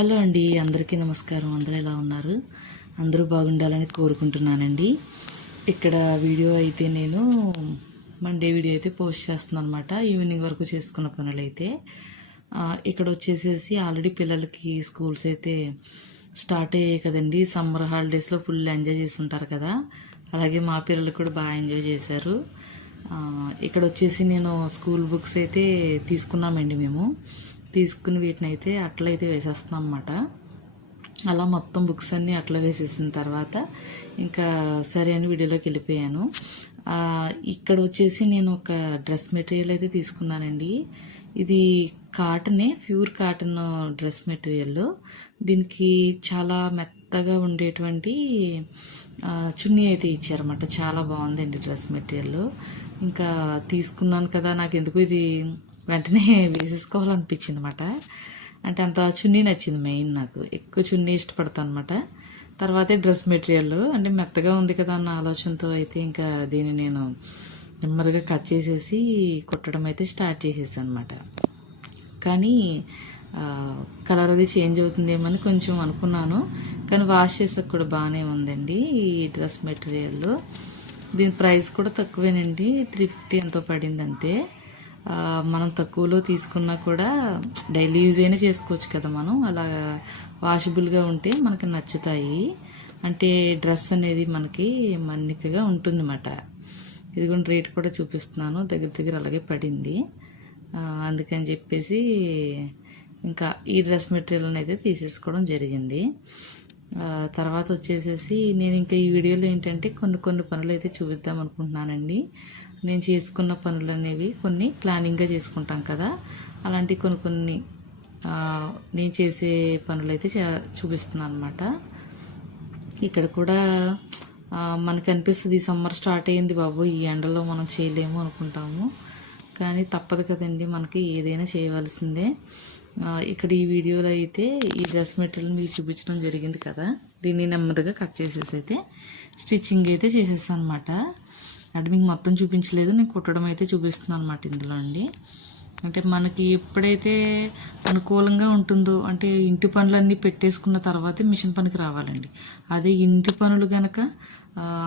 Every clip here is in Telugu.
హలో అండి, అందరికీ నమస్కారం. అందరూ ఎలా ఉన్నారు? అందరూ బాగుండాలని కోరుకుంటున్నానండి. ఇక్కడ వీడియో అయితే నేను మండే వీడియో అయితే పోస్ట్ చేస్తున్నాను అనమాట. ఈవినింగ్ వరకు చేసుకున్న పనులు అయితే ఇక్కడ వచ్చేసేసి ఆల్రెడీ పిల్లలకి స్కూల్స్ అయితే స్టార్ట్ అయ్యాయి కదండి. సమ్మర్ హాలిడేస్లో ఫుల్ ఎంజాయ్ చేసి ఉంటారు కదా, అలాగే మా పిల్లలు కూడా బాగా ఎంజాయ్ చేశారు. ఇక్కడ వచ్చేసి నేను స్కూల్ బుక్స్ అయితే తీసుకున్నామండి. మేము తీసుకుని వీటిని అయితే అట్లయితే వేసేస్తున్నాం అన్నమాట. అలా మొత్తం బుక్స్ అన్నీ అట్లా వేసేసిన తర్వాత ఇంకా సరే అని వీడియోలోకి వెళ్ళిపోయాను. ఇక్కడ వచ్చేసి నేను ఒక డ్రెస్ మెటీరియల్ అయితే తీసుకున్నానండి. ఇది కాటనే, ప్యూర్ కాటన్ డ్రెస్ మెటీరియల్. దీనికి చాలా మెత్తగా ఉండేటువంటి చున్నీ అయితే ఇచ్చారన్నమాట. చాలా బాగుందండి డ్రెస్ మెటీరియల్. ఇంకా తీసుకున్నాను కదా, నాకు ఎందుకు ఇది వెంటనే వేసేసుకోవాలనిపించింది అనమాట. అంటే అంత చున్నీ నచ్చింది. మెయిన్ నాకు ఎక్కువ చున్నీ ఇష్టపడతాను అనమాట. తర్వాతే డ్రెస్ మెటీరియల్ అంటే మెత్తగా ఉంది కదా అన్న ఆలోచనతో అయితే ఇంకా దీన్ని నేను నెమ్మదిగా కట్ చేసేసి కుట్టడం అయితే స్టార్ట్ చేసేసాను అనమాట. కానీ కలర్ అది చేంజ్ అవుతుందేమని కొంచెం అనుకున్నాను, కానీ వాష్ చేసాక కూడా బాగానే ఉందండి ఈ డ్రెస్ మెటీరియల్. దీని ప్రైస్ కూడా తక్కువేనండి, 350 ఎంతో పడింది అంతే. మనం తక్కువలో తీసుకున్నా కూడా డైలీ యూజ్ అయినా చేసుకోవచ్చు కదా మనం. అలా వాషబుల్గా ఉంటే మనకి నచ్చుతాయి. అంటే డ్రెస్ అనేది మనకి మన్నికగా ఉంటుందన్నమాట. ఇదిగోండి రేట్ కూడా చూపిస్తున్నాను, దగ్గర దగ్గర అలాగే పడింది. అందుకని చెప్పేసి ఇంకా ఈ డ్రెస్ మెటీరియల్ని అయితే తీసేసుకోవడం జరిగింది. తర్వాత వచ్చేసేసి నేను ఇంకా ఈ వీడియోలో ఏంటంటే కొన్ని పనులు అయితే చూపిద్దాం అనుకుంటున్నానండి. నేను చేసుకున్న పనులు అనేవి కొన్ని ప్లానింగ్గా చేసుకుంటాం కదా, అలాంటి కొన్ని నేను చేసే పనులు అయితే చూపిస్తున్నాను అనమాట. ఇక్కడ కూడా మనకు అనిపిస్తుంది సమ్మర్ స్టార్ట్ అయ్యింది బాబు, ఈ ఎండలో మనం చేయలేము అనుకుంటాము, కానీ తప్పదు కదండి, మనకి ఏదైనా చేయవలసిందే. ఇక్కడ ఈ వీడియోలో అయితే ఈ డ్రెస్ మెటీరియల్ మీకు చూపించడం జరిగింది కదా, దీన్ని నెమ్మదిగా కట్ చేసేసి అయితే స్టిచ్చింగ్ అయితే చేసేస్తాను అనమాట. అంటే మీకు మొత్తం చూపించలేదు, నేను కుట్టడం అయితే చూపిస్తున్నాను అనమాట ఇందులో అండి. అంటే మనకి ఎప్పుడైతే అనుకూలంగా ఉంటుందో, అంటే ఇంటి పనులన్నీ పెట్టేసుకున్న తర్వాతే మిషన్ పనికి రావాలండి. అదే ఇంటి పనులు కనుక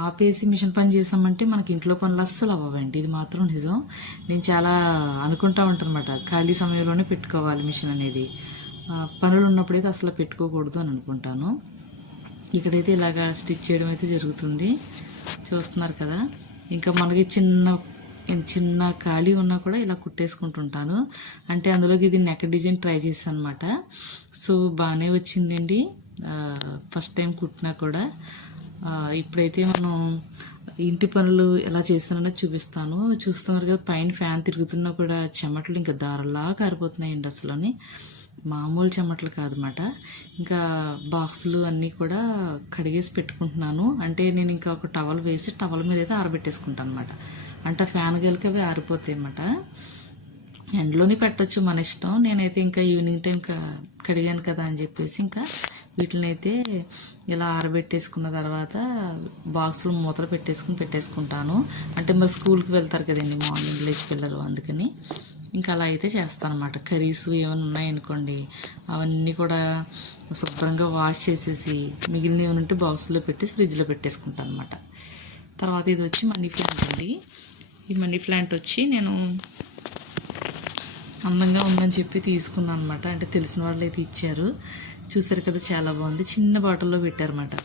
ఆపేసి మిషన్ పని చేసామంటే మనకి ఇంట్లో పనులు అస్సలు అవ్వండి. ఇది మాత్రం నిజం. నేను చాలా అనుకుంటా ఉంటాను అనమాట, ఖాళీ సమయంలోనే పెట్టుకోవాలి మిషన్ అనేది, పనులు ఉన్నప్పుడైతే అసలు పెట్టుకోకూడదు అని అనుకుంటాను. ఇక్కడైతే ఇలాగా స్టిచ్ చేయడం అయితే జరుగుతుంది, చూస్తున్నారు కదా. ఇంకా మనకి చిన్న ఖాళీ ఉన్నా కూడా ఇలా కుట్టేసుకుంటుంటాను. అంటే అందులోకి ఇది నెక్ డిజైన్ ట్రై చేశాను అనమాట. సో బాగానే వచ్చిందండి ఫస్ట్ టైం కుట్టినా కూడా. ఇప్పుడైతే మనం ఇంటి పనులు ఎలా చేస్తానో చూపిస్తాను. చూస్తున్నారు కదా, పైన ఫ్యాన్ తిరుగుతున్నా కూడా చెమటలు ఇంకా దారలా కారిపోతున్నాయండి. అసలుని మామూలు చెమటలు కాదన్నమాట. ఇంకా బాక్సులు అన్నీ కూడా కడిగేసి పెట్టుకుంటున్నాను. అంటే నేను ఇంకా ఒక టవల్ వేసి టవల్ మీద అయితే ఆరబెట్టేసుకుంటాను అనమాట. అంటే ఫ్యాన్ గలికి అవి ఆరిపోతాయి అన్నమాట. ఎండలోనే పెట్టచ్చు మన ఇష్టం. నేనైతే ఇంకా ఈవినింగ్ టైం కడిగాను కదా అని చెప్పేసి ఇంకా వీటిని అయితే ఇలా ఆరబెట్టేసుకున్న తర్వాత బాక్సులు మూతలు పెట్టేసుకుంటాను. అంటే మరి స్కూల్కి వెళ్తారు కదండి మార్నింగ్ లేచి పిల్లలు, అందుకని ఇంకా అలా అయితే చేస్తాను అనమాట. కర్రీస్ ఏమైనా ఉన్నాయనుకోండి, అవన్నీ కూడా శుభ్రంగా వాష్ చేసేసి మిగిలిన ఏమైనా బాక్సులో పెట్టేసి ఫ్రిడ్జ్లో పెట్టేసుకుంటాను అనమాట. తర్వాత ఇది వచ్చి మనీ ప్లాంట్ అండి. ఈ మనీ ప్లాంట్ వచ్చి నేను అందంగా ఉందని చెప్పి తీసుకున్నాను అనమాట. అంటే తెలిసిన వాళ్ళు అయితే ఇచ్చారు, చూసారు కదా, చాలా బాగుంది. చిన్న బాటిల్లో పెట్టారన్నమాట.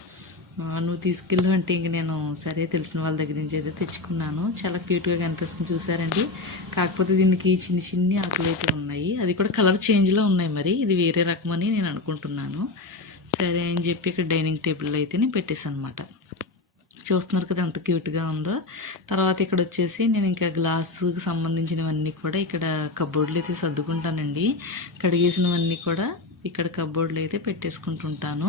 నువ్వు తీసుకెళ్ళు అంటే ఇంక నేను సరే తెలిసిన వాళ్ళ దగ్గర నుంచి అయితే తెచ్చుకున్నాను. చాలా క్యూట్గా కనిపిస్తుంది, చూసారండి. కాకపోతే దీనికి చిన్ని ఆకులు అయితే ఉన్నాయి, అది కూడా కలర్ చేంజ్లో ఉన్నాయి. మరి ఇది వేరే రకం అని నేను అనుకుంటున్నాను. సరే అని చెప్పి ఇక్కడ డైనింగ్ టేబుల్లో అయితే నేను పెట్టేసాను అనమాట. చూస్తున్నారు కదా ఎంత క్యూట్గా ఉందో. తర్వాత ఇక్కడ వచ్చేసి నేను ఇంకా గ్లాసుకి సంబంధించినవన్నీ కూడా ఇక్కడ కబోర్డ్లో అయితే సర్దుకుంటానండి. కడిగేసినవన్నీ కూడా ఇక్కడ కబోర్డ్లో అయితే పెట్టేసుకుంటుంటాను.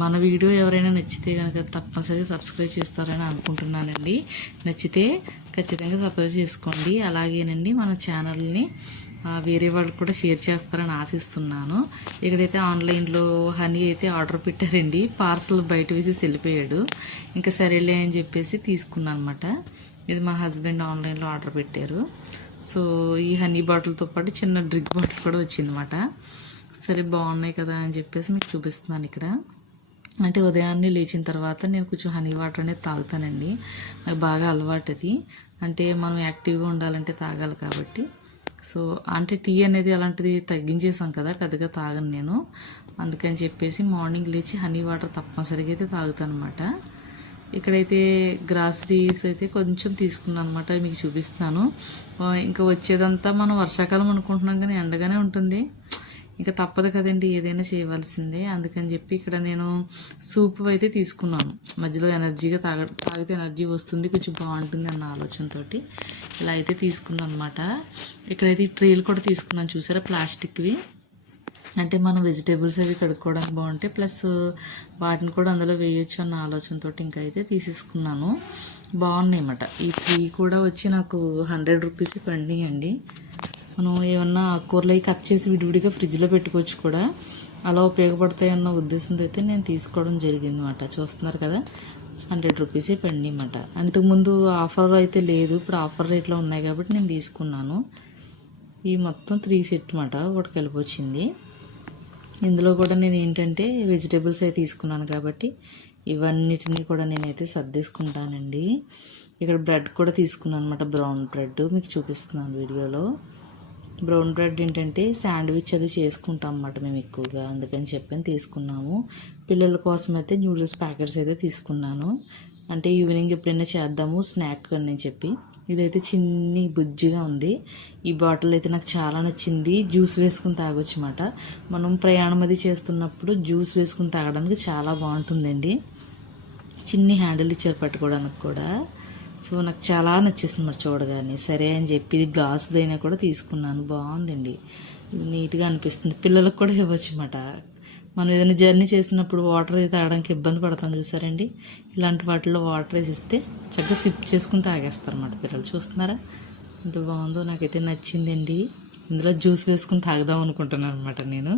మన వీడియో ఎవరైనా నచ్చితే కనుక తప్పనిసరిగా సబ్స్క్రైబ్ చేస్తారని అనుకుంటున్నానండి. నచ్చితే ఖచ్చితంగా సబ్స్క్రైబ్ చేసుకోండి. అలాగేనండి మన ఛానల్ని వేరే వాళ్ళు కూడా షేర్ చేస్తారని ఆశిస్తున్నాను. ఇక్కడైతే ఆన్లైన్లో హనీ అయితే ఆర్డర్ పెట్టారండి, పార్సల్ బయట వేసి వెళ్ళిపోయాడు. ఇంకా సరేలే అని చెప్పేసి తీసుకున్నాను అనమాట. ఇది మా హస్బెండ్ ఆన్లైన్లో ఆర్డర్ పెట్టారు. సో ఈ హనీ బాటిల్తో పాటు చిన్న డ్రింక్ బాటిల్ కూడా వచ్చిందన్నమాట. సరే బాగున్నాయి కదా అని చెప్పేసి మీకు చూపిస్తున్నాను ఇక్కడ. అంటే ఉదయాన్నే లేచిన తర్వాత నేను కొంచెం హనీ వాటర్ అనేది తాగుతానండి. నాకు బాగా అలవాటు అది. అంటే మనం యాక్టివ్గా ఉండాలంటే తాగాలి కాబట్టి. సో అంటే టీ అనేది అలాంటిది తగ్గించేసాం కదా, పెద్దగా తాగను నేను. అందుకని చెప్పేసి మార్నింగ్ లేచి హనీ వాటర్ తప్పనిసరిగా అయితే తాగుతాను అనమాట. ఇక్కడైతే గ్రాసరీస్ అయితే కొంచెం తీసుకున్నాను అనమాట, మీకు చూపిస్తున్నాను. ఇంకా వచ్చేదంతా మనం వర్షాకాలం అనుకుంటున్నాం కానీ ఎండగానే ఉంటుంది. ఇంకా తప్పదు కదండి, ఏదైనా చేయవలసిందే. అందుకని చెప్పి ఇక్కడ నేను సూప్ అయితే తీసుకున్నాను. మధ్యలో ఎనర్జీగా తాగితే ఎనర్జీ వస్తుంది, కొంచెం బాగుంటుంది అన్న ఆలోచనతోటి ఇలా అయితే తీసుకున్నాను అనమాట. ఇక్కడైతే ఈ ట్రేలు కూడా తీసుకున్నాను, చూసారా, ప్లాస్టిక్వి. అంటే మనం వెజిటేబుల్స్ అవి కడుక్కోవడానికి బాగుంటాయి, ప్లస్ వాటిని కూడా అందులో వేయొచ్చు అన్న ఆలోచనతో ఇంకా అయితే తీసేసుకున్నాను. బాగున్నాయి అన్నమాట. ఈ 3 కూడా వచ్చి నాకు 100 రూపీస్ పడినాయండి. మనం ఏమన్నా ఆకుకూరలు అవి కట్ చేసి విడివిడిగా ఫ్రిడ్జ్లో పెట్టుకోవచ్చు కూడా, అలా ఉపయోగపడతాయి అన్న ఉద్దేశంతో అయితే నేను తీసుకోవడం జరిగింది అన్నమాట. చూస్తున్నారు కదా, 100 రూపీసే పడినాయి అన్నమాట. అంతకుముందు ఆఫర్ అయితే లేదు, ఇప్పుడు ఆఫర్ రేట్లో ఉన్నాయి కాబట్టి నేను తీసుకున్నాను. ఈ మొత్తం 3 సెట్ అన్నమాట, ఒకటి కలిపి వచ్చింది. ఇందులో కూడా నేను ఏంటంటే వెజిటేబుల్స్ అయితే తీసుకున్నాను కాబట్టి ఇవన్నిటిని కూడా నేనైతే సర్దేసుకుంటానండి. ఇక్కడ బ్రెడ్ కూడా తీసుకున్నాను అనమాట, బ్రౌన్ బ్రెడ్ మీకు చూపిస్తున్నాను వీడియోలో. బ్రౌన్ బ్రెడ్ ఏంటంటే శాండ్విచ్ అది చేసుకుంటాం అన్నమాట మేము ఎక్కువగా, అందుకని చెప్పని తీసుకున్నాము. పిల్లల కోసం అయితే న్యూడిల్స్ ప్యాకెట్స్ అయితే తీసుకున్నాను, అంటే ఈవినింగ్ ఎప్పుడైనా చేద్దాము స్నాక్ అని చెప్పి. ఇదైతే చిన్ని బుజ్జిగా ఉంది. ఈ బాటిల్ అయితే నాకు చాలా నచ్చింది, జ్యూస్ వేసుకుని తాగొచ్చు అన్నమాట. మనం ప్రయాణం అది చేస్తున్నప్పుడు జ్యూస్ వేసుకుని తాగడానికి చాలా బాగుంటుందండి. చిన్ని హ్యాండిల్ ఇచ్చారు పట్టుకోవడానికి కూడా. సో నాకు చాలా నచ్చేసింది మరి చూడగానే. సరే అని చెప్పి ఇది గ్లాసుదైనా కూడా తీసుకున్నాను, బాగుందండి, ఇది నీట్గా అనిపిస్తుంది. పిల్లలకు కూడా ఇవ్వచ్చు అన్నమాట. మనం ఏదైనా జర్నీ చేసినప్పుడు వాటర్ అయితే తాగడానికి ఇబ్బంది పడతాం చూసారండి, ఇలాంటి వాటిల్లో వాటర్ వేసి ఇస్తే చక్కగా సిప్ చేసుకుని తాగేస్తారు అన్నమాట పిల్లలు. చూస్తున్నారా ఎంత బాగుందో, నాకైతే నచ్చిందండి. ఇందులో జ్యూస్ వేసుకుని తాగుదాం అనుకుంటున్నాను అనమాట నేను.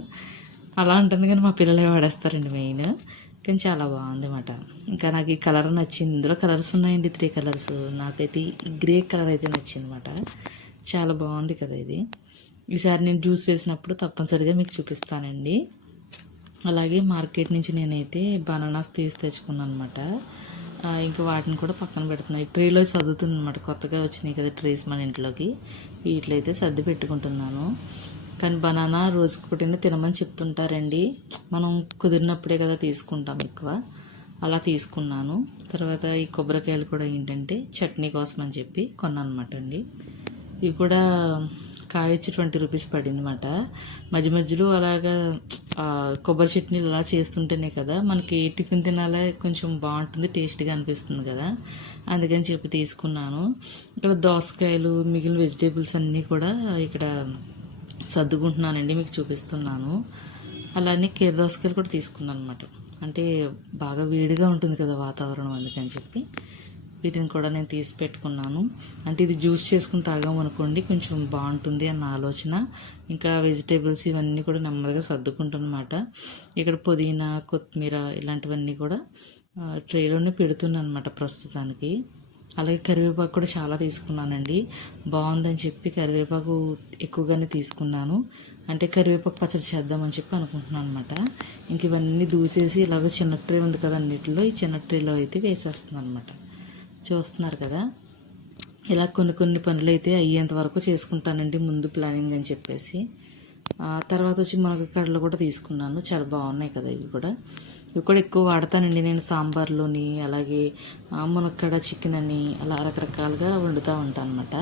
అలా అంటాను కానీ మా పిల్లలే వాడేస్తారండి మెయిన్, కానీ చాలా బాగుంది అన్నమాట. ఇంకా నాకు ఈ కలర్ నచ్చింది. ఇందులో కలర్స్ ఉన్నాయండి, 3 కలర్స్. నాకైతే ఈ గ్రే కలర్ అయితే నచ్చింది అన్నమాట, చాలా బాగుంది కదా ఇది. ఈసారి నేను జ్యూస్ వేసినప్పుడు తప్పనిసరిగా మీకు చూపిస్తానండి. అలాగే మార్కెట్ నుంచి నేనైతే బనానాస్ తీసి తెచ్చుకున్నాను అనమాట. ఇంకా వాటిని కూడా పక్కన పెడుతున్నాను. ఈ ట్రేలో సర్దుతుంది అనమాట, కొత్తగా వచ్చినాయి కదా ట్రేస్ మన ఇంట్లోకి, వీటిలో అయితే సర్ది పెట్టుకుంటున్నాను. కానీ బనానా రోజుకొకటినే తినమని చెప్తుంటారండి, మనం కుదిరినప్పుడే కదా తీసుకుంటాం ఎక్కువ, అలా తీసుకున్నాను. తర్వాత ఈ కొబ్బరికాయలు కూడా ఏంటంటే చట్నీ కోసం అని చెప్పి కొన్నాను అనమాట అండి. ఇవి కూడా కాయ వచ్చి 20 రూపీస్ పడింది అన్నమాట. మధ్య మధ్యలో అలాగా కొబ్బరి చట్నీలు అలా చేస్తుంటేనే కదా మనకి టిఫిన్ తినాలే కొంచెం బాగుంటుంది, టేస్ట్గా అనిపిస్తుంది కదా, అందుకని చెప్పి తీసుకున్నాను. ఇక్కడ దోసకాయలు మిగిలిన వెజిటేబుల్స్ అన్నీ కూడా ఇక్కడ సర్దుకుంటున్నానండి, మీకు చూపిస్తున్నాను. అలానే కీర దోసకాయలు కూడా తీసుకున్నాను అనమాట, అంటే బాగా వేడిగా ఉంటుంది కదా వాతావరణం, అందుకని చెప్పి వీటిని కూడా నేను తీసి పెట్టుకున్నాను. అంటే ఇది జ్యూస్ చేసుకుని తాగామనుకోండి కొంచెం బాగుంటుంది అన్న ఆలోచన. ఇంకా వెజిటేబుల్స్ ఇవన్నీ కూడా నెమ్మదిగా సర్దుకుంటున్నమాట. ఇక్కడ పుదీనా, కొత్తిమీర ఇలాంటివన్నీ కూడా ట్రేలోనే పెడుతున్నాను అనమాట ప్రస్తుతానికి. అలాగే కరివేపాకు కూడా చాలా తీసుకున్నానండి, బాగుందని చెప్పి కరివేపాకు ఎక్కువగానే తీసుకున్నాను. అంటే కరివేపాకు పచ్చడి చేద్దామని చెప్పి అనుకుంటున్నాను అనమాట. ఇంక ఇవన్నీ దూసేసి ఇలాగ చిన్న ట్రే ఉంది కదా అన్నిటిలో, ఈ చిన్న ట్రేలో అయితే వేసేస్తున్నాను అనమాట. చూస్తున్నారు కదా, ఇలా కొన్ని పనులు అయితే అయ్యేంత వరకు చేసుకుంటానండి ముందు ప్లానింగ్ అని చెప్పేసి. తర్వాత వచ్చి మునగకాడలు కూడా తీసుకున్నాను, చాలా బాగున్నాయి కదా ఇవి కూడా ఎక్కువ వాడతానండి నేను సాంబార్లోని. అలాగే మునక్కాడ చికెన్ అని అలా రకరకాలుగా వండుతూ ఉంటాను అనమాట.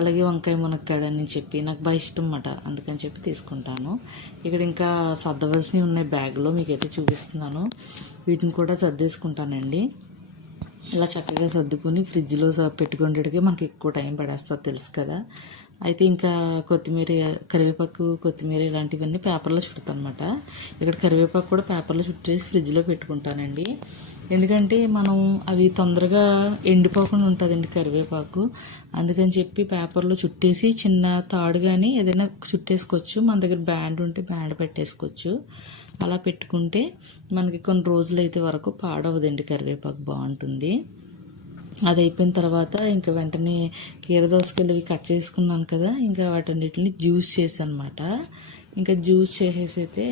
అలాగే వంకాయ మునక్కాడ అని చెప్పి నాకు బాగా ఇష్టం అన్నమాట, అందుకని చెప్పి తీసుకుంటాను. ఇక్కడ ఇంకా సర్దవలసినవి ఉన్నాయి బ్యాగ్లో, మీకైతే చూపిస్తున్నాను. వీటిని కూడా సర్దేసుకుంటానండి. ఇలా చక్కగా సర్దుకుని ఫ్రిడ్జ్లో పెట్టుకునేటికి మనకి ఎక్కువ టైం పడేస్తుంది తెలుసు కదా. అయితే ఇంకా కరివేపాకు కొత్తిమీర ఇలాంటివన్నీ పేపర్లో చుడతాను అనమాట. ఇక్కడ కరివేపాకు కూడా పేపర్లో చుట్టేసి ఫ్రిడ్జ్లో పెట్టుకుంటానండి, ఎందుకంటే మనం అవి తొందరగా ఎండిపోకుండా ఉంటుందండి కరివేపాకు. అందుకని చెప్పి పేపర్లో చుట్టేసి చిన్న తాడు కానీ ఏదైనా చుట్టేసుకోవచ్చు, మన దగ్గర బ్యాండ్ ఉంటే బ్యాండ్ పెట్టేసుకోవచ్చు. అలా పెట్టుకుంటే మనకి కొన్ని రోజులైతే వరకు పాడవదండి, కరివేపాకు బాగుంటుంది. అది అయిపోయిన తర్వాత ఇంకా వెంటనే కీర దోసకాయలు కట్ చేసుకున్నాను కదా, ఇంకా వాటన్నిటిని జ్యూస్ చేశాను అనమాట. ఇంకా జ్యూస్ చేసేసి అయితే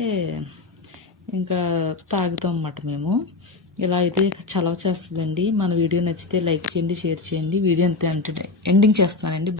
ఇంకా తాగుతాం అన్నమాట మేము. ఇలా అయితే చలవ చేస్తుందండి. మన వీడియో నచ్చితే లైక్ చేయండి, షేర్ చేయండి. వీడియో అంతే అంటే ఎండింగ్ చేస్తున్నానండి.